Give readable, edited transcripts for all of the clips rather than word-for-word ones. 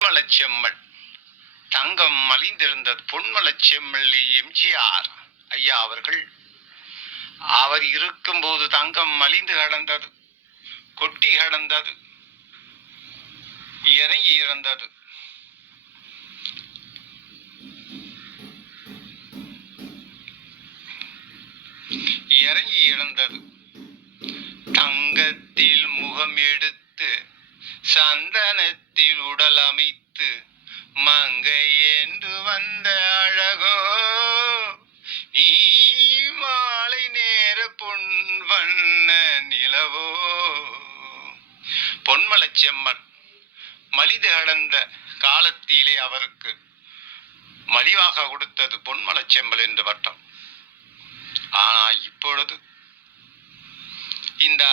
பொன்மலச்செம்மல் தங்கம் மலிந்திருந்தது. பொன்மலச்செம்மல் எம்ஜிஆர் ஐயா அவர்கள் அவர் இருக்கும்போது தங்கம் மலிந்து கடந்தது, கொட்டி கடந்தது, இறங்கி இறந்தது. இறங்கி இறந்தது. தங்கத்தில் முகம் எடுத்து சந்தனத்தில் உடல் அமைத்து மங்கை என்று வந்த அழகோ நீ மாலை நேர பொன் வண்ண நிலவோ. பொன்மலச்செம்மல் மலிது கடந்த காலத்திலே அவருக்கு மலிவாக கொடுத்தது பொன்மலச்செம்மல் என்று வட்டம். ஆனா இப்பொழுது இந்த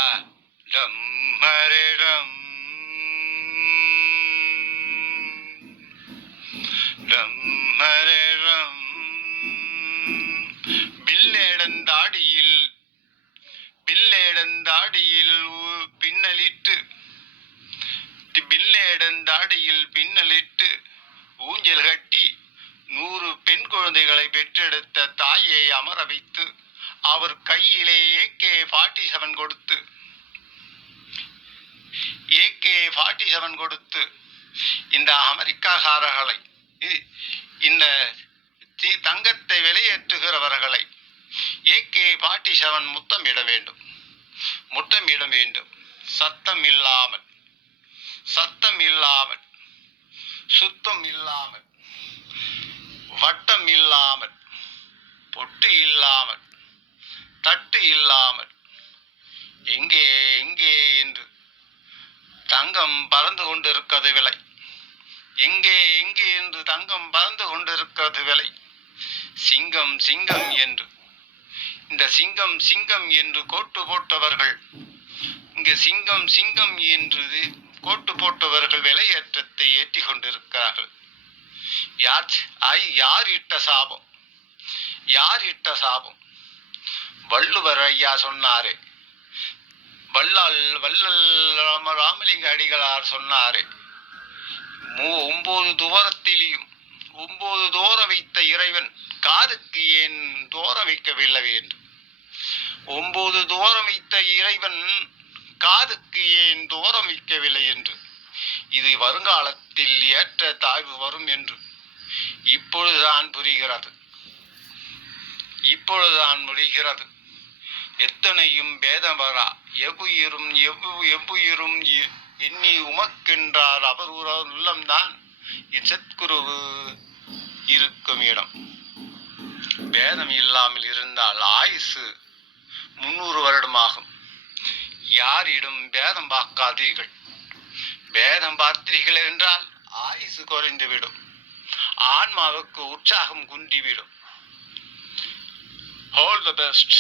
டம்மரடம் டம்மரடம் பில்லேடந்தாடியில் பின்னலிட்டு பின்னலிட்டு ஊஞ்சல் கட்டி 100 பெண் குழந்தைகளை பெற்றெடுத்த தாயை அமர வைத்து அவர் கையிலே AK-47 கொடுத்து இந்த அமெரிக்காக்காரர்களை, இந்த தங்கத்தை விலையேற்றுகிறவர்களை AK-47 முத்தமிட வேண்டும். சத்தம் இல்லாமல், சுத்தம் இல்லாமல், வட்டம் இல்லாமல், பொட்டு இல்லாமல், தட்டு இல்லாமல், எங்கே எங்கே என்று தங்கம் பறந்து கொண்டிருக்கிறது விலை. எங்கே எங்கே என்று தங்கம் பறந்து கொண்டிருக்கிறது விலை. சிங்கம் சிங்கம் என்று, இந்த சிங்கம் சிங்கம் என்று கோட்டு போட்டவர்கள், இங்கு சிங்கம் சிங்கம் என்று கோட்டு போட்டவர்கள் விலையேற்றத்தை ஏற்றி கொண்டிருக்கிறார்கள். யார் இட்ட சாபம்? வள்ளுவர் ஐயா சொன்னாரே, வள்ளல் ராமலிங்க அடிகளார் சொன்னாரே, 9 துவாரத்திலையும் 9 தோரம் வைத்த இறைவன் காதுக்கு ஏன் தோரம் வைக்கவில்லை என்று. 9 தோரம் வைத்த இறைவன் காதுக்கு ஏன் தோரம் வைக்கவில்லை என்று. இது வருங்காலத்தில் ஏற்ற தாழ்வு வரும் என்று இப்பொழுதுதான் புரிகிறது. எத்தனையும் பேதம் வரா, எவ்வுயிரும் எண்ணி உமக்கின்றார் அவர் உள்ளம்தான் சத்குரு இருக்கும் இடம். பேதம் இல்லாமல் இருந்தால் ஆயுசு 300 வருடமாகும். யாரிடம் பேதம் பார்க்காதீர்கள். பேதம் பார்த்தீர்கள் என்றால் ஆயுசு குறைந்துவிடும், ஆன்மாவுக்கு உற்சாகம் குன்றிவிடும். All the best.